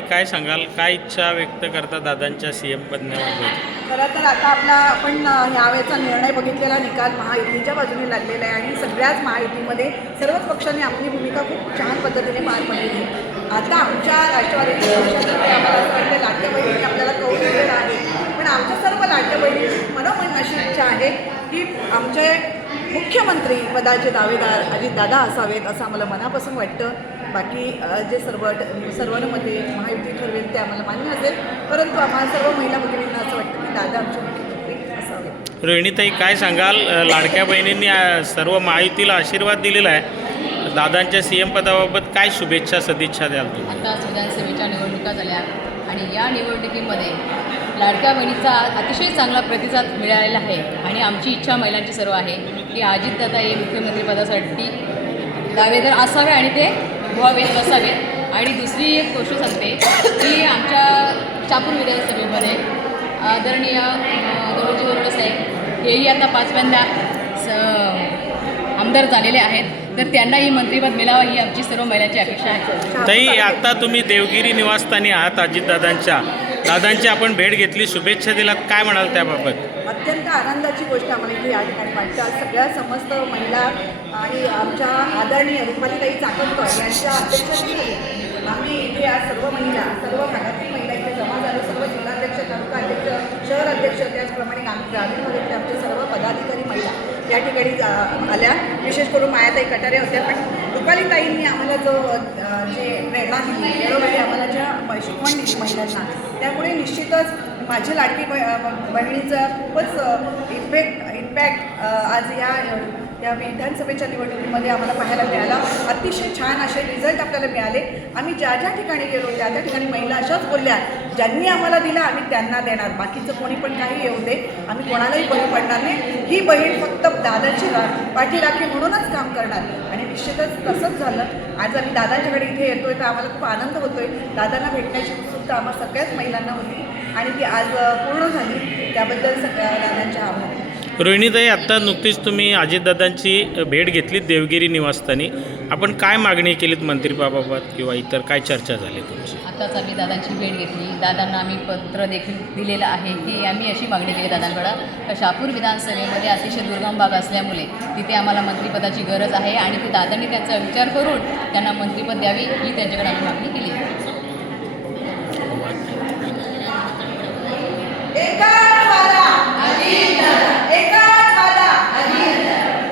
काय सांगाल? काय इच्छा व्यक्त करता दादांच्या सी एम पदण्याबाबत खरं तर आता आपला आपण यावेळेचा निर्णय बघितलेला निकाल महायुतीच्या बाजूने लागलेला आहे आणि सगळ्याच महायुतीमध्ये सर्वच पक्षांनी आपली भूमिका खूप छान पद्धतीने पार पडलेली आता आमच्या राष्ट्रवादीच्या पक्षातर्फे आम्हाला असं वाटतं लाडक्या बहिणी आपल्याला कौल दिलेलं आहे. पण आमच्या सर्व लाडक्या बहिणी मनोमन अशी इच्छा आहे की आमचे मुख्यमंत्री पदाचे दावेदार अजितदादा असावेत असं आम्हाला मनापासून वाटतं. बाकी जे सर्व सर्वांमध्ये महायुती ठरवेल ते आम्हाला मान्य असेल. परंतु आम्हाला सर्व महिला भगिनींना असं वाटतं की दादा आमचे मुख्यमंत्री असावे रोहिणीताई काय सांगाल? लाडक्या बहिणींनी सर्व महायुतीला आशीर्वाद दिलेला आहे. दादांच्या सी एम पदाबाबत काय शुभेच्छा सदिच्छा द्याल तुम्ही? आताच विधानसभेच्या निवडणुका झाल्या आणि या निवडणुकीमध्ये लाडक्या बहिणीचा अतिशय चांगला प्रतिसाद मिळालेला आहे आणि आमची इच्छा महिलांची सर्व आहे की अजितदादा हे मुख्यमंत्रीपदासाठी दावेदार असावे आणि ते व्हावेत बसावेत आणि दुसरी एक गोष्ट सांगते की आमच्या चापूर विधानसभेमध्ये आदरणीय अ, दरोजी वरोडे साहेब हेही आता पाचव्यांदा स आमदार झालेले आहेत. तर त्यांनाही मंत्रिपद मिळावं ही आमची सर्व महिलांची अपेक्षा आहे. ताई आता तुम्ही देवगिरी निवासस्थानी आहात अजितदादांच्या. दादांची आपण भेट घेतली. शुभेच्छा दिलात. काय म्हणाल त्याबाबत? अत्यंत आनंदाची गोष्ट आम्हाला इथे या ठिकाणी वाटतं. आज सगळ्या समस्त महिला आणि आमच्या आदरणीय रुपालीताई चाकणकर यांच्या अध्यक्षतेखाली आम्ही इथे आज सर्व महिला सर्व भागातील महिला इथे जमा झालो. सर्व जिल्हाध्यक्ष तालुका अध्यक्ष शहर अध्यक्ष त्याचप्रमाणे ग्राम ग्रामीण भागातले आमचे सर्व पदाधिकारी महिला या ठिकाणी जा- आल्या. विशेष करून मायाताई कटारे होत्या पण रुपालीताईंनी आम्हाला जो जे प्रेरणा दिली वेळोवेळी आम्हाला ज्या शिकवण दिली महिलांना त्यामुळे निश्चितच माझी लाडकी ब- बहिणीचा खूपच इम्पॅक्ट इम्पॅक्ट आज या या विधानसभेच्या निवडणुकीमध्ये आम्हाला पाहायला मिळाला. अतिशय छान असे रिझल्ट आपल्याला मिळाले. आम्ही ज्या ज्या ठिकाणी गेलो त्या त्या ठिकाणी महिला अशाच बोलल्या ज्यांनी आम्हाला दिला आम्ही त्यांना देणार. बाकीचं कोणी पण काही येऊ दे. आम्ही कोणालाही बळी पडणार नाही. ही बहीण फक्त दादाची रा पाठीराखी म्हणूनच काम करणार. आणि निश्चितच तसंच झालं. आज आम्ही दादांच्याकडे इथे येतोय तर आम्हाला खूप आनंद होतोय. दादांना भेटण्याची उत्सुकता आम्हाला सगळ्याच महिलांना होती. आणि ती आज पूर्ण झाली. त्याबद्दल सगळ्या दादांचे आभार. रोहिणीताई आत्ता नुकतीच तुम्ही अजितदादांची भेट घेतली देवगिरी निवासस्थानी. आपण काय मागणी केलीत मंत्रिपदाबाबत किंवा इतर काय चर्चा झाली तुमची? आत्ताच आम्ही दादांची भेट घेतली. दादांना आम्ही पत्र देखील दिलेलं आहे की आम्ही अशी मागणी केली दादांकडं. का शहापूर विधानसभेमध्ये अतिशय दुर्गम भाग असल्यामुळे तिथे आम्हाला मंत्रिपदाची गरज आहे आणि ते दादांनी त्यांचा विचार करून त्यांना मंत्रिपद द्यावी ही त्यांच्याकडे आम्ही मागणी केली